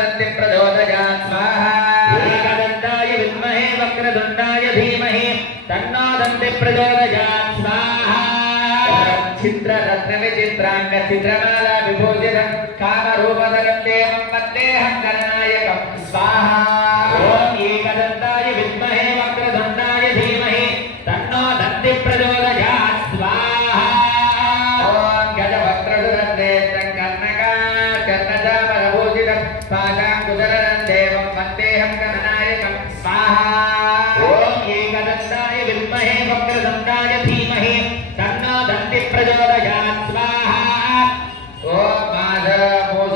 दन्ति प्रचोदयात् स्वाहा एकदन्ताय विद्महे वक्रतुण्डाय धीमहि तन्नो दन्ति प्रचोदयात् स्वाहा चित्ररत्नविचित्राङ्ग चित्रमाला विभूषितं कामरूपधरं देवं वन्देऽहं गणनायकं स्वाहा ॐ एकदन्ताय विद्महे वक्रतुण्डाय धीमहि तन्नो दन्ति प्रचोदयात् स्वाहा ॐ गजवक्त्रधरं कर्णचामरभूषितं पाशाङ्कुशधरं देवं वन्देऽहं गणनायकं स्वाहा ॐ एकदन्ताय विद्महे वक्रतुण्डाय धीमहि तन्नो दन्ति प्रचोदयात् स्वाहा ॐ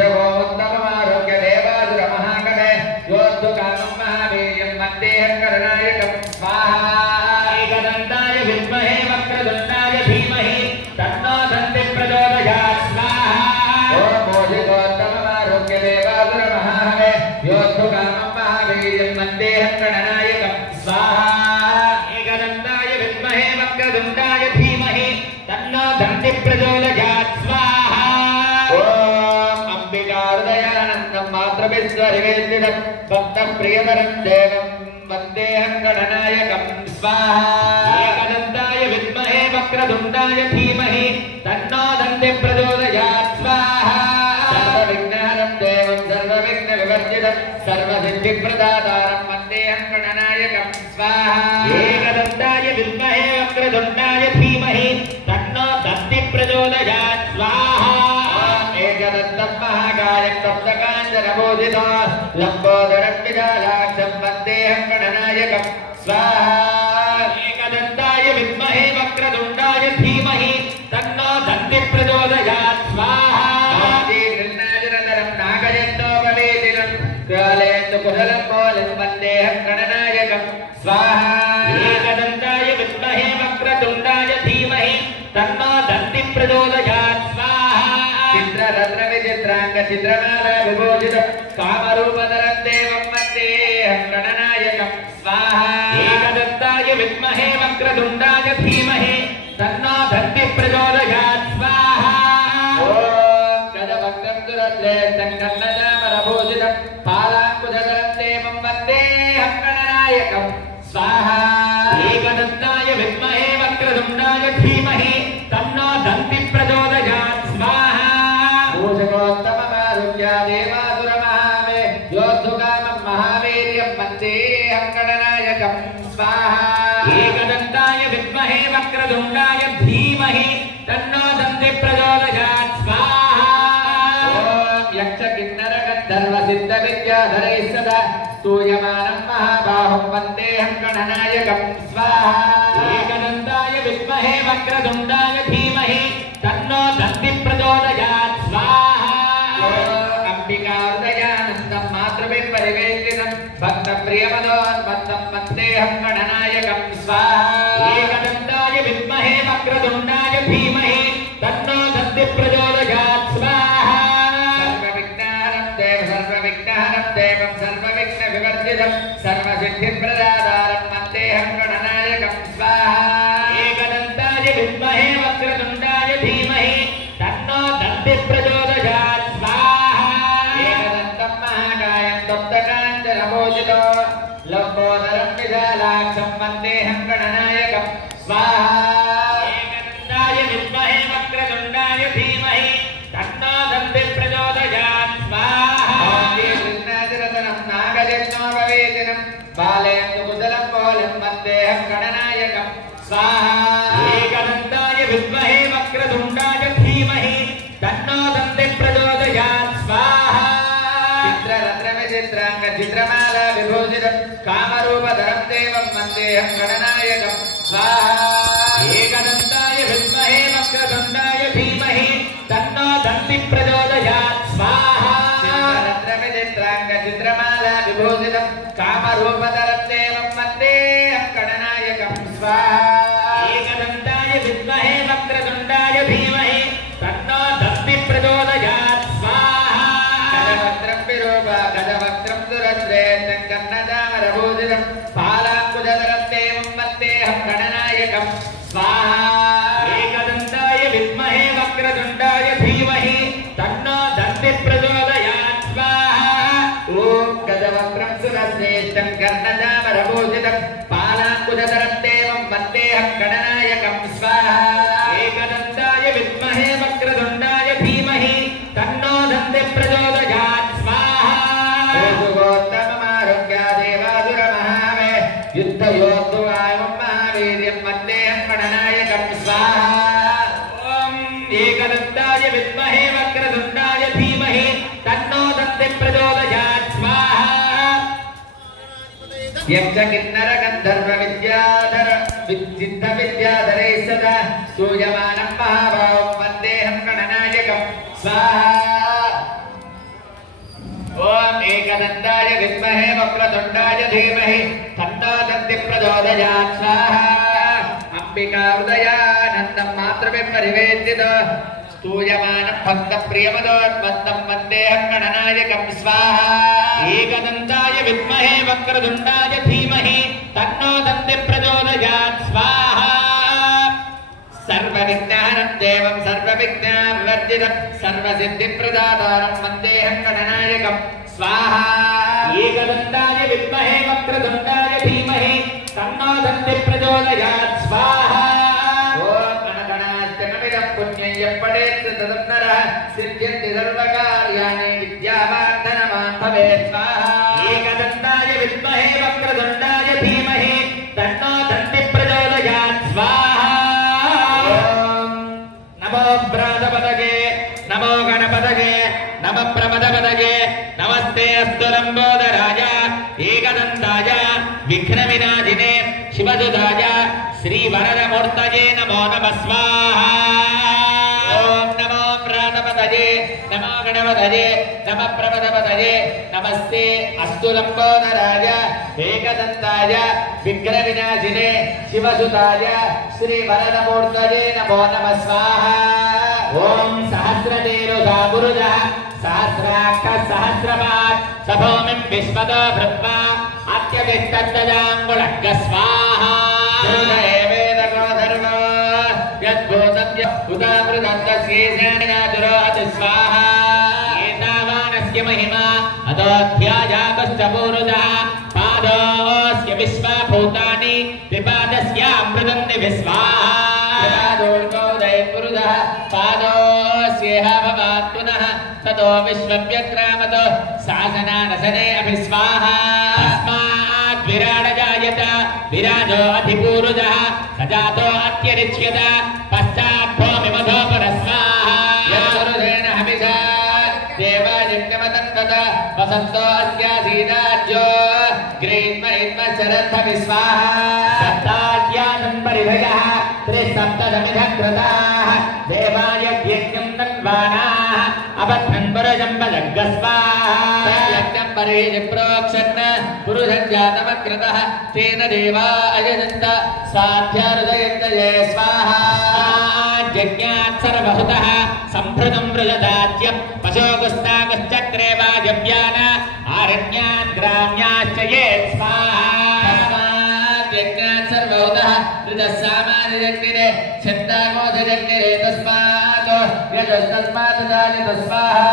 माधवोत्तममारोग्य देवासुर महाकवे योद्धुकामं महावीर्यं वन्देऽहं गणनायकं स्वाहा एकदन्ताय विद्महे वक्रतुण्डाय धीमहि तन्नो दन्ति प्रचोदयात् स्वाहा ॐ मोषिकोत्तममारोग्य देवासुर महाकवे योद्धुकामं महावीर्यं वन्देऽहं गणनायकं स्वाहा एकदन्ताय विद्महे वक्रतुण्डाय धीमहि तन्नो दन्ति प्रचोदयात् स्वाहा ॐ अंबिकाहृदयानन्दं मातृविश्वरिवेदितं भक्तप्रियकरं देवं वन्देऽहं गणनायकं स्वाहा एकदन्ताय विद्महे वक्रतुण्डाय धीमहि तन्नो दन्ति प्रचोदयात् स्वाहा सर्वविघ्नहरं देवं सर्वविघ्नविवर्जितं सर्वसिद्धिप्रदातारं वन्देऽहं गणनायकं स्वाहा एकदन्ताय विद्महे वक्रतुण्डाय धीमहि तन्नो दन्ति प्रचोदयात् स्वाहा एकदन्तं महाकायं सप्तकाञ्चनभूषितं लम्बोदरं विशालाक्षं वन्देऽहं गणनायकं स्वाहा एकदन्ताय विद्महे वक्रतुण्डाय धीमहि तन्नो दन्ति प्रचोदयात् स्वाहा कृष्णाजनधरं नागयन्तोपवेदिनं कालेन्दुकुशलं कोलं वन्देऽहं गणनायकं स्वाहा एकदन्ताय विद्महे वक्रतुण्डाय धीमहि तन्नो दन्ति प्रचोदयात् स्वाहा चित्ररत्नविचित्राङ्ग चित्रमाला विभूषितं कामरूपधरं देवं वन्देऽहं गणनायकं स्वाहा एकदन्ताय विद्महे वक्रतुण्डाय धीमहि तन्नो दन्ति प्रचोदयात् स्वाहा ॐ गजवक्त्रं दुरद्रेष्टं कर्णचामरभूषितं पालाङ्कुशधरं देवं वन्देऽहं गणनायकं स्वाहा एकदन्ताय विद्महे वक्रतुण्डाय धीमहि तन्नो दन्ति प्रचोदयात् स्वाहा मूषकोत्तममारुह्य देवासुर महावे योद्धुकामं महावीर्यं वन्देऽहं गणनायकं स्वाहा एकदन्ताय विद्महे वक्रतुण्डाय धीमहि तन्नो दन्ति प्रचोदयात् स्वाहा ॐ यक्षकिन्नरगन्धर्वसिद्धविद्याधरैः सदा स्तूयमानं महाबाहुं वन्देऽहं गणनायकं स्वाहा एकदन्ताय विद्महे वक्रतुण्डाय धीमहि तन्नो दन्ति प्रचोदयात् स्वाहा अंबिकाहृदयानन्दं मातृविपरिवेदितं भक्तप्रियमदोन्मत्तं वन्देऽहं गणनायकं स्वाहा एकदन्ताय विद्महे वक्रतुण्डाय धीमहि तन्नो दन्ति प्रचोदयात् स्वाहा सर्वविघ्नहरं देवं सर्वविघ्नविवर्जितं सर्वसिद्धिप्रदातारं वन्देऽहं गणनायकं स्वाहा एकदन्ताय विद्महे वक्रतुण्डाय धीमहि तन्नो दन्ति प्रचोदयात् स्वाहा एकदन्तं महाकायं सप्तकाञ्चनभूषितं लम्बोदरं विशालाक्षं वन्देऽहं गणनायकं स्वाहा एकदन्ताय विद्महे वक्रतुण्डाय धीमहि तन्नो दन्ति प्रचोदयात् स्वाहा कृष्णाजनधरं नागयन्तोपवेदिनं बालेन्दुकुशलं कोलं वन्देऽहं गणनायकं स्वाहा एकदन्ताय विद्महे वक्रतुण्डाय धीमहि तन्नो दन्ति प्रचोदयात् स्वाहा चित्ररत्नविचित्राङ्ग चित्रमाला विभूषितं कामरूपधरं देवं वन्देऽहं गणनायकं स्वाहा एकदन्ताय विद्महे वक्रतुण्डाय धीमहि तन्नो दन्ति प्रचोदयात् स्वाहा चित्ररत्नविचित्राङ्ग चित्रमाला विभूषितं कामरूपधरं देवं वन्देऽहं गणनायकं स्वाहा एकदन्ताय विद्महे वक्रतुण्डाय धीमहि तन्नो दन्ति प्रचोदयात् स्वाहा गजवक्त्रं विरूप गजवक्त्रं दुरद्रेष्टं कर्णचामरभूषितं पालाङ्कुशधरं देवं वन्देऽहं गणनायकं एकदन्ताय विद्महे वक्रतुण्डाय धीमहि तन्नो दन्तिः प्रचोदयात् स्वाहा यक्ष किन्नर गन्धर्व विद्याधर सिद्ध विद्याधरे सदा स्तूयमानं महाभावं वन्देऽहं गणनायकं स्वाहा ओम एकदन्ताय विद्महे वक्रतुण्डाय धीमहि तन्नो दन्तिः प्रचोदयात् स्वाहा अंबिका हृदयानन्दं मातृभिः परिवेदित स्तूयमानं भक्तप्रियमदोन्मत्तं वन्देऽहं गणनायकं स्वाहा एकदन्ताय विद्महे वक्रतुण्डाय धीमहि तन्नो दन्तिः प्रचोदयात् स्वाहा सर्वविघ्नहरं देवं सर्वविघ्नवर्जितं सर्वसिद्धिप्रदातारं वन्देऽहं गणनायकं स्वाहा एकदन्ताय विद्महे वक्रतुण्डाय धीमहि तन्नो दन्तिः प्रचोदयात् स्वाहा ओम अनगणाष्टकमिदं पुण्यं यः पठेत् तदन्नरः सिद्ध्यन्ति सर्वकार्याणि विद्यावान् धनवान् भवेत् स्वाहा एकदन्ताय विद्महे वक्रतुण्डाय धीमहि तन्नो दन्तिः प्रचोदयात् स्वाहा नमो भ्रातपदगे नमो गणपतगे नमः प्रमदपदगे नमस्ते अस्तु लंबोदराय एकदन्ताय विघ्नविनाशिने शिवसुताय श्रीवरदमूर्तये नमो नमः स्वाहा ओम नमो भ्रातपदगे नमो गणपतये नमः प्रमदपदये नमस्ते अस्तु लंबोदराय एकदन्ताय विघ्नविनाशिने शिवसुताय श्रीवरदमूर्तये नमो नमः स्वाहा ओम सहस्रतेरुधा पुरुषः सहस्राक्षः सहस्रपात् सभूमिं विश्वतो भृत्वा अत्यतिष्ठद्दजाङ्गुलः स्वाहा वेदको धर्मो यद्भूतं उदामृतं तस्यैषानिनातुरोहति स्वाहा एतावानस्य महिमा अतोऽध्यायातश्च पूरुषः पादोऽस्य विश्वभूतानि त्रिपादस्यामृतं निविस्वाहा पादोऽस्येह भवात् पुनः ततो विश्वव्यक्रामतो शासनानसने अभिस्वाहा तस्मात् विराड जायत विराजो अधिपूरुषः सजातो अत्यरिच्यत पश्चात् भूमिमधो परस्वाहा यत्पुरुषेण हविषा देवायज्ञमतन्वत वसन्तो अस्यासीदाज्यो ग्रीष्मैत्मशरद्धविस्वाहा सप्ताद्यानं परिधयः त्रिसप्तदमिधः कृताः देवायज्ञं तन्वानाः अबध्नं पुरुषं पदग्गस्वाहा यज्ञं परिधि प्रोक्षन् पुरुषं जातमकृतः तेन देवा अयजन्त साध्याहृदयन्तये स्वाहा यज्ञात् सर्वहुतः सम्भृतं वृजदाज्यं पशोगुस्तागश्चक्रे वाजव्यान आरण्यात् ग्राम्याश्च ये स्वाहा यज्ञात् सर्वहुतः ऋजस्सामादिजग्निरे छन्दागोधजग्निरे तस्मात् यजस्तस्मात् जायत स्वाहा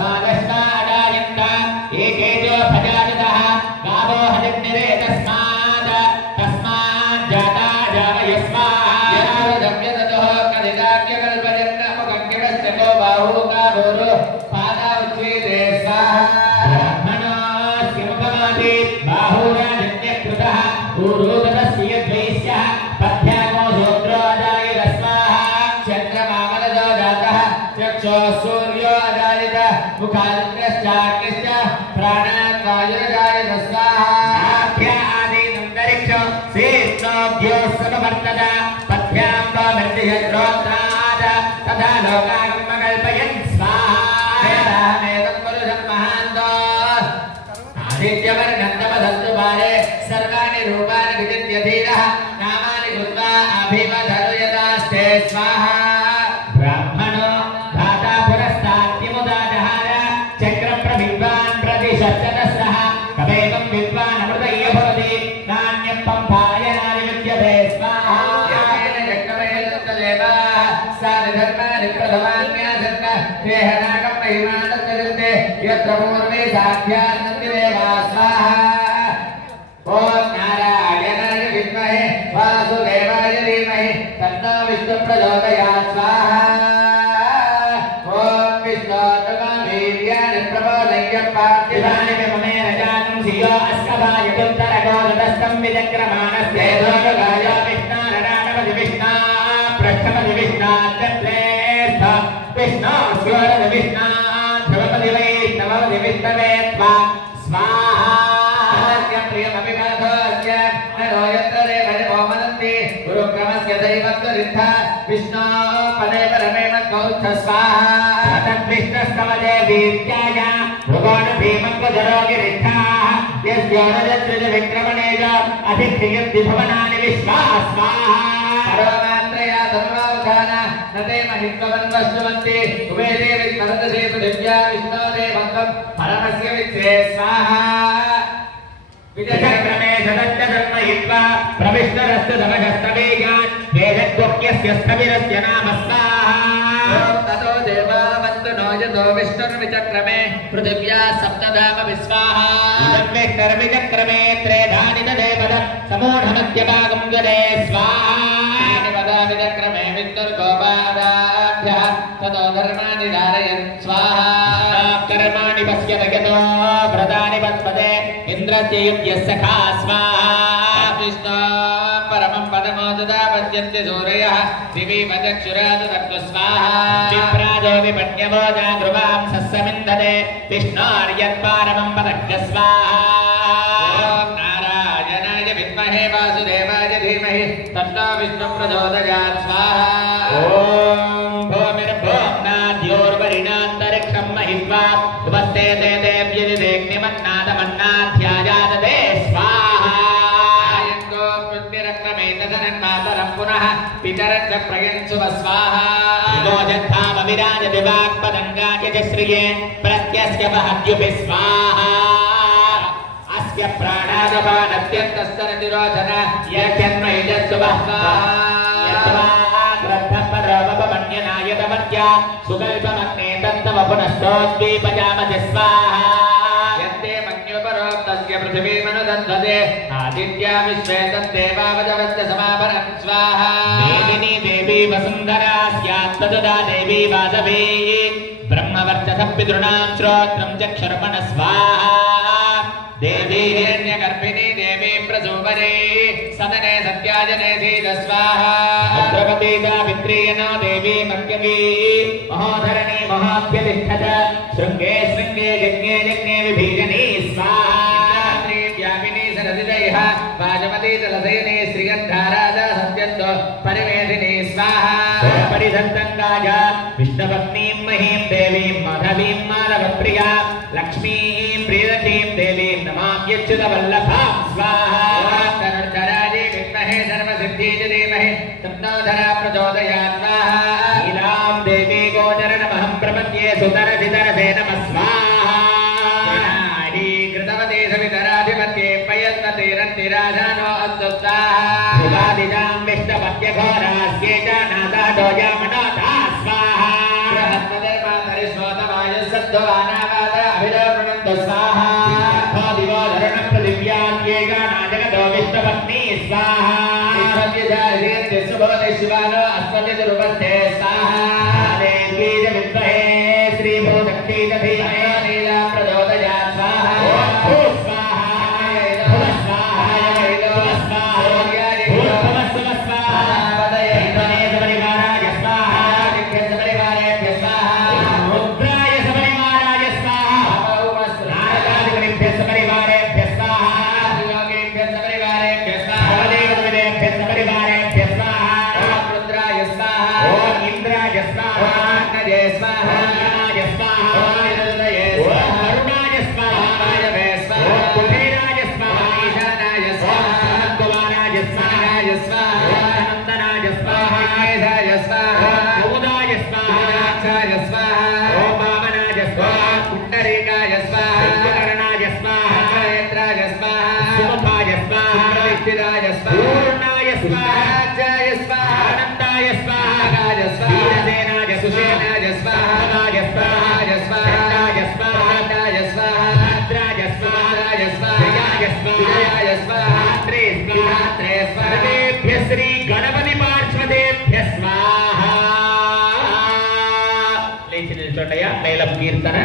मानष्टादायन्त एकेजो भजायतः गावो हजग्निरे तस्मात् जाता जावय स्वाहा यदारुदव्यततोः कलिदाग्यकल्पजन्न मुखङ्किडश्च को बाहु गावोरु पादा उच्चेते स्वाहा ब्राह्मणोऽस्य मुखमादि बाहुराजन्यकृतः पूर्वोदतस्य यद्वैश्यः पथ्यागो शूद्रोऽजायत स्वाहा चन्द्रमामलजो जातः चक्षुः सूर्योऽजायत मुखादित्यश्चाग्निश्च प्राणात् वायुरजायत स्वाहा आदीनन्तरिक्षं शीर्षोऽभ्योः समवर्तत पथ्यां वा मृत्युश्रोत्रात् तथा लोकागमकल्पयन् स्वाहा पुरुषं महान्तो आदित्यवर्णन्तमधस्तु बाले सर्वाणि रूपाणि विचित्य धीरः नामानि कृत्वा अभिमधरुयतास्ते स्वाहा ब्राह्मणो धाता पुरस्ताद्यमुदाजहार चक्रप्रविद्वान् प्रतिशब्दतः कवेवं विद्वान् अमृतय्य भवति नान्यं पम्पायनानि विद्यते स्वाहा साधर्माणि प्रथमान्यासन्न देहनागं महिमानन्दजन्ते यत्र पूर्वे साध्यानन्दिदेवा स्वाहा ओम नारायणाय विद्महे वासुदेवाय धीमहि तन्नो विष्णुः प्रचोदयात् स्वाहा ओम विष्णोर्नमामीर्याणि प्रबोधय्य पार्थिवानि विममे रजानं धियो अस्कभाय दुत्तरगोदस्तं विचक्रमाणस्ते दोषगाय विष्णानराणमधि विष्णा पृष्ठमधि विष्णाद्यत्रे विक्रमे त्वा स्वाहा प्रियमभिघातोऽस्य नरो यत्र देवरे ओमनन्ति गुरुक्रमस्य दैवत्वरिद्धा विष्णो पदे परमे मद्गौत्थ स्वाहा तद्विष्णस्तवदे वीर्याय भृगोण भीमङ्गजरोगिरिद्धाः यस्योरजत्रिज विक्रमणेज अधिक्रियन्ति भवनानि विश्वा स्वाहा सर्वमात्रया धर्मावधान न ते महित्वन्वश्नुवन्ति उभे देवि परदशे पृथिव्या विष्णो देवत्वं परमस्य वित्से स्वाहा विजयक्रमे सदस्य धर्मयित्वा प्रविष्टरस्य धमशस्तवेगान् वेदत्वक्यस्य स्थविरस्य नाम स्वाहा ततो देवावन्तु नो यतो विष्णुर्विचक्रमे पृथिव्या सप्तधाम विस्वाहा विष्णुर्विचक्रमे त्रेधानि तदेवदं समूढमध्यभागं गदे स्वाहा विचक्रमे विष्णुर्गोपादाभ्यः ततो धर्माणि धारयन् स्वाहा कर्माणि पश्यत यतो व्रतानि पद्मते इन्द्रस्य युज्यस्य खा स्वाहा विष्णु परमं पदमोददा पद्यन्ते सूरयः दिवि पचक्षुराद तत्त्व स्वाहा विप्राजो विपण्यवो जागृवां सस्समिन्दते विष्णोर्यत्पारमं पदक्ष स्वाहा नारायणाय विद्महे वासुदेवाय धीमहि तन्नो विष्णुः प्रचोदयात् स्वाहा ॐ भूमिर्भुवनाद्योर्वरिणान्तरिक्षं महित्वा उपस्थे ते देव्यदिदेग्निमन्नादमन्नाध्यायादते स्वाहा यन्तो पृथ्वीरक्रमेतदनन्मातरं पुनः पितरश्च प्रयन्सुव स्वाहा विराजदिवाक्पदङ्गाय च श्रिये प्रत्यस्य महद्युभिः स्वाहा अस्य प्राणादपानत्यन्तस्तरतिरोधन यज्ञन्मयजस्सुवः ग्रन्थपरवपमन्यनायतमर्या सुकल्पमग्ने तन्तव पुनस्तोद्वीपजामति स्वाहा यन्ते मन्योपरोक्तस्य पृथिवीमनुदन्धते आदित्या विश्वे तद्देवावजवस्य समापनं स्वाहा देविनी देवी वसुन्धरा स्यात् तदुदा देवी वासवी ब्रह्मवर्चसः पितॄणां श्रोत्रं चक्षुर्मण स्वाहा देवी हिरण्यगर्भिणी देवी प्रसूवरी सदने सत्याजने सीद स्वाहा अत्रपति सावित्रीयनो देवी मर्कवी महोधरणी महोऽभ्यतिष्ठत शृङ्गे शृङ्गे यज्ञे यज्ञे विभीजनी स्वाहा व्यापिनी सरसिजयः वाजमती जलशयिनी श्रीगन्धाराजा सत्यन्तो परिवेदिनी स्वाहा परिधन्तङ्गाय विष्णुपत्नीं महीं देवीं माधवीं माधवप्रिया लक्ष्मीं प्रियदशीं देवीं नमाम्यच्युतवल्लभां स्वाहा तनुर्धरायै विद्महे सर्वसिद्धीं धीमहि तन्नो धरा प्रचोदयात् स्वाहा लीलां देवी गोचरणमहं प्रपद्ये सुतरसितरसे नमः स्वाहा कृतवती सवितराधिपत्ये पयत्नतिरन्तिराधानो अस्तु स्वाहा शिवादिजां विष्णुपत्यघोरास्ये च नादा डोजामनोता स्वाहा बृहस्पतिर्मातरिश्वोतवायुः सद्ध्वानावाद अभिरोपणन्तु स्वाहा दिवोधरणं पृथिव्याद्येगा नाजगतो विष्णुपत्नी स्वाहा शिवानो अस्मदिरुपस्थे स्वाहा देवीज विद्महे श्रीभूदक्षीत धीमहि लीला प्रचोदयात् स्वाहा श्री गणपति पार्श्वदेभ्यः स्वाहा। लेचिन कीर्तन